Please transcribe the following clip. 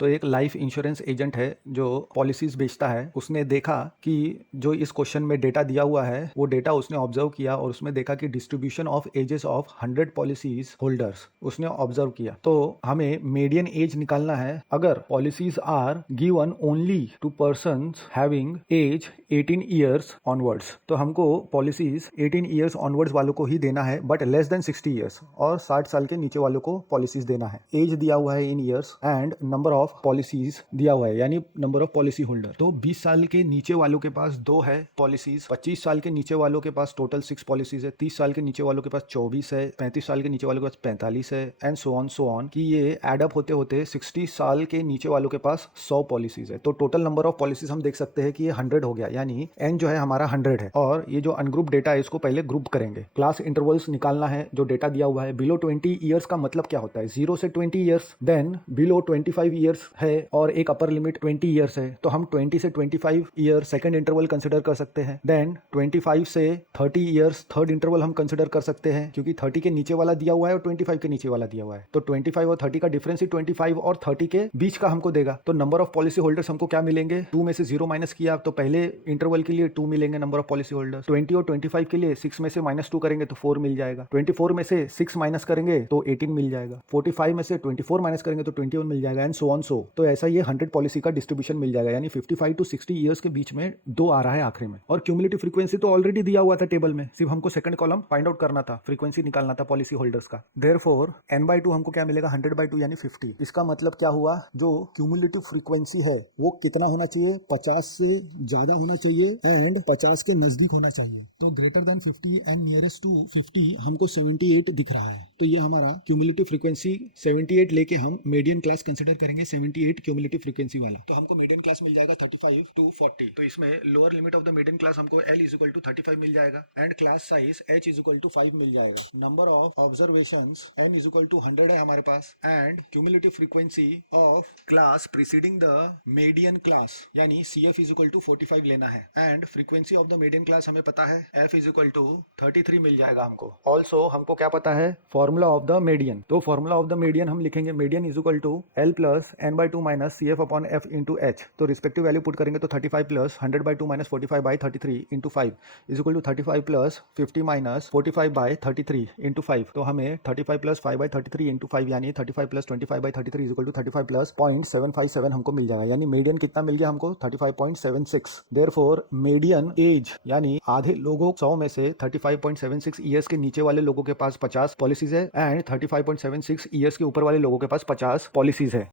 तो एक life insurance agent है जो पॉलिसीज बेचता है। उसने देखा कि जो इस क्वेश्चन में डेटा दिया हुआ है वो डेटा उसने ऑब्जर्व किया और उसमें देखा कि distribution of ages of 100 policies holders उसने ऑब्जर्व किया। तो हमें मीडियन एज निकालना है अगर policies are given only to persons having age 18 years onwards. तो हमको पॉलिसीज 18 ईयर्स ऑनवर्ड्स वालों को ही देना है बट लेस देन 60 ईयर्स, और 60 साल के नीचे वालों को पॉलिसीज देना है। एज दिया हुआ है इन years and number of policies दिया हुआ है यानी नंबर ऑफ पॉलिसी होल्डर। तो 20 साल के नीचे वालों के पास 2 है पॉलिसीज, 25 साल के नीचे वालों के पास टोटल 6 पॉलिसीज है, 30 साल के नीचे वालों के पास 24 है, 35 साल के नीचे वालों के पास 45 है एंड सो ऑन कि ये एड अप होते होते 60 साल के नीचे वालों के पास 100 पॉलिसीज है। तो टोटल नंबर ऑफ पॉलिसीज हम देख सकते हैं कि ये 100 हो गया, यानी एन जो है हमारा 100 है। और ये जो अनग्रुप डेटा है इसको पहले ग्रुप करेंगे। क्लास इंटरवल्स निकालना है जो डेटा दिया हुआ है। बिलो 20 ईयर्स का मतलब क्या होता है? 0 से 20 ईयर्स, देन बिलो 25 ईयर्स है और एक अपर लिमिट 20 ईयर्स है। तो हम 20 से 25 ईयर सेकंड इंटरवल कंसिडर कर सकते हैं। देन 25 से 30 ईयर्स थर्ड इंटरवल हम कंसिडर कर सकते हैं क्योंकि 30 के नीचे वाला दिया हुआ है और 25 के नीचे वाला दिया हुआ है। तो 25 और 30 का डिफरेंस ही 25 और 30 के बीच का हमको देगा। तो नंबर ऑफ पॉलिसी होल्डर्स हमको क्या मिलेंगे? 2 में से 0 माइनस किया तो पहले इंटरवल के लिए 2 मिलेंगे नंबर ऑफ पॉलिसी होल्डर्स। 20 और 25 के लिए 6 में से -2 करेंगे तो 4 मिल जाएगा। 24 में से 6 माइनस करेंगे तो 18 मिल जाएगा। 45 में से 24 माइनस करेंगे तो 21 मिल जाएगा एंड सो ऑन सो। तो ऐसा ये 100 पॉलिसी का डिस्ट्रीब्यूशन मिल जाएगा, यानी 55 टू 60 ईयर्स के बीच में 2 आ रहा है आखिरी में। और क्यूमुलेटिव फ्रीक्वेंसी तो ऑलरेडी दिया हुआ था टेबल में, सिर्फ हमको सेकंड कॉलम फाइंड आउट करना था, फ्रीक्वेंसी निकालना था पॉलिसी होल्डर्स का। देयरफॉर n/2 हमको क्या मिलेगा? 100/2 यानी 50। इसका मतलब क्या हुआ? जो क्यूमुलेटिव फ्रीक्वेंसी है वो कितना होना चाहिए? 50 से ज्यादा होना चाहिए एंड 50 के नजदीक होना चाहिए। तो greater than 50 and nearest to 50 हमको 78 दिख रहा है। तो ये हमारा क्यूमुलेटिव फ्रीक्वेंसी 78 लेके हम मीडियन क्लास कंसिडर करेंगे 78 क्यूमुलेटिव फ्रीक्वेंसी वाला। तो हमको मीडियन क्लास मिल जाएगा 35 टू 40। तो इसमें lower limit of the median class हमको L = 35 मिल जाएगा एंड क्लास साइज H = 5 मिल जाएगा। नंबर ऑफ ऑब्जर्वेशंस N = 100 है हमारे पास and cumulative frequency of class preceding the median class यानी CF = 45 लेना है and frequency of the median class हमें पता है F = 33 मिल जाएगा हमको। ऑल्सो हमको क्या पता है? Formula of the median. तो फॉर्मूला ऑफ द मीडियन हम लिखेंगे median = L + n/2 - CF/F × H। तो रिस्पेक्टिव वैल्यू पुट करेंगे तो 35 + 100/2 - 45/33 × 5 = 35 + 50 - 45/33 × 5। तो हमें 35 + 5/33 × 5 यानी 35 + 25/33 = 35 + 0.757 हमको मिल जाएगा। यानी मीडियन कितना मिल गया हमको? 35.76। देयरफॉर मीडियन एज यानी आधे लोगों 100 में से 35.76 ईयर्स के नीचे वाले लोगों के पास 50 पॉलिसीज है एंड 35.76 ईयर्स के ऊपर वाले लोगों के पास 50 पॉलिसीज है।